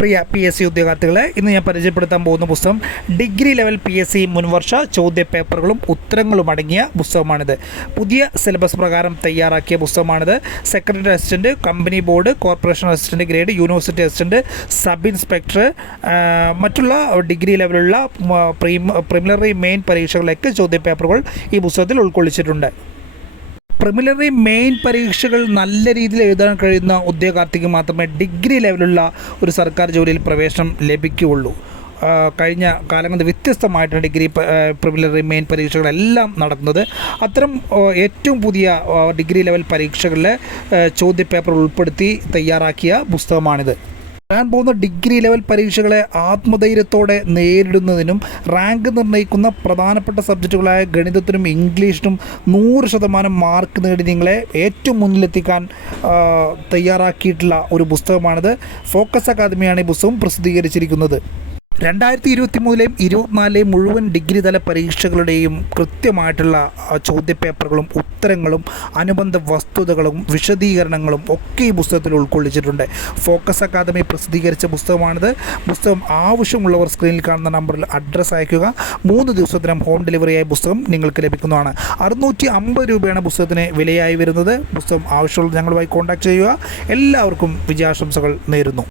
പ്രിയ PSC ഉദ്യോഗാർത്ഥികളെ, ഇന്ന് ഞാൻ പരിചയപ്പെടുത്താൻ പോകുന്ന പുസ്തകം ഡിഗ്രി ലെവൽ PSC മുൻവർഷ ചോദ്യപേപ്പറുകളും ഉത്തരങ്ങളും അടങ്ങിയ പുസ്തകമാണിത്. പുതിയ സിലബസ് പ്രകാരം തയ്യാറാക്കിയ പുസ്തകമാണിത്. Secretary assistant, company board, corporation assistant grade, university assistant, sub inspector, മറ്റുള്ള ഡിഗ്രി ലെവലുള്ള പ്രിലിമിനറി മെയിൻ പരീക്ഷകളിലേക്ക് ചോദ്യപേപ്പറുകൾ ഈ പുസ്തകത്തിൽ ഉൾക്കൊള്ളിച്ചിട്ടുണ്ട്. പ്രിലിമിനറി മെയിൻ പരീക്ഷകൾ നല്ല രീതിയിൽ എഴുതാൻ കഴിയുന്ന ഉദ്യോഗാർത്ഥിക്ക് മാത്രമേ ഡിഗ്രി ലെവലുള്ള ഒരു സർക്കാർ ജോലിയിൽ പ്രവേശനം ലഭിക്കുകയുള്ളൂ. കഴിഞ്ഞ കാലങ്ങളിൽ വ്യത്യസ്തമായിട്ടാണ് ഡിഗ്രി പ്രിലിമിനറി മെയിൻ പരീക്ഷകളെല്ലാം നടക്കുന്നത്. അത്തരം ഏറ്റവും പുതിയ ഡിഗ്രി ലെവൽ പരീക്ഷകളിലെ ചോദ്യപേപ്പർ ഉൾപ്പെടുത്തി തയ്യാറാക്കിയ പുസ്തകമാണിത്. വരാൻ പോകുന്ന ഡിഗ്രി ലെവൽ പരീക്ഷകളെ ആത്മധൈര്യത്തോടെ നേരിടുന്നതിനും റാങ്ക് നിർണ്ണയിക്കുന്ന പ്രധാനപ്പെട്ട സബ്ജക്റ്റുകളായ ഗണിതത്തിനും ഇംഗ്ലീഷിനും 100% മാർക്ക് നേടി നിങ്ങളെ ഏറ്റവും മുന്നിലെത്തിക്കാൻ തയ്യാറാക്കിയിട്ടുള്ള ഒരു പുസ്തകമാണിത്. ഫോക്കസ് അക്കാദമിയാണ് ഈ പുസ്തകം പ്രസിദ്ധീകരിച്ചിരിക്കുന്നത്. 2023-ലെയും 2024-ലെയും മുഴുവൻ ഡിഗ്രി തല പരീക്ഷകളുടെയും കൃത്യമായിട്ടുള്ള ചോദ്യപേപ്പറുകളും ഉത്തരങ്ങളും അനുബന്ധ വസ്തുതകളും വിശദീകരണങ്ങളും ഒക്കെ ഈ പുസ്തകത്തിൽ ഉൾക്കൊള്ളിച്ചിട്ടുണ്ട്. ഫോക്കസ് അക്കാദമി പ്രസിദ്ധീകരിച്ച പുസ്തകമാണിത്. പുസ്തകം ആവശ്യമുള്ളവർ സ്ക്രീനിൽ കാണുന്ന നമ്പറിൽ അഡ്രസ്സ് അയയ്ക്കുക. 3 ദിവസത്തിനും ഹോം ഡെലിവറിയായ പുസ്തകം നിങ്ങൾക്ക് ലഭിക്കുന്നതാണ്. 650 രൂപയാണ് പുസ്തകത്തിന് വിലയായി വരുന്നത്. പുസ്തകം ആവശ്യമുള്ള ഞങ്ങളുമായി കോൺടാക്ട് ചെയ്യുക. എല്ലാവർക്കും വിജയാശംസകൾ നേരുന്നു.